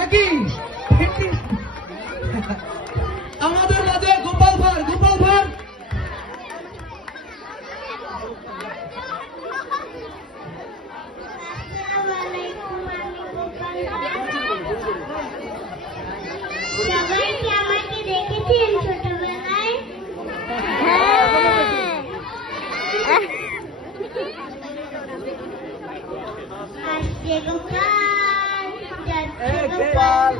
নাকি? আমাদের মাঝে গোপাল ভাঁড়, গোপাল ভাঁড়। সবাই কি আমাকে দেখেছেন ছোটবেলায়? আসছে গোপাল, যাচ্ছে গোপাল।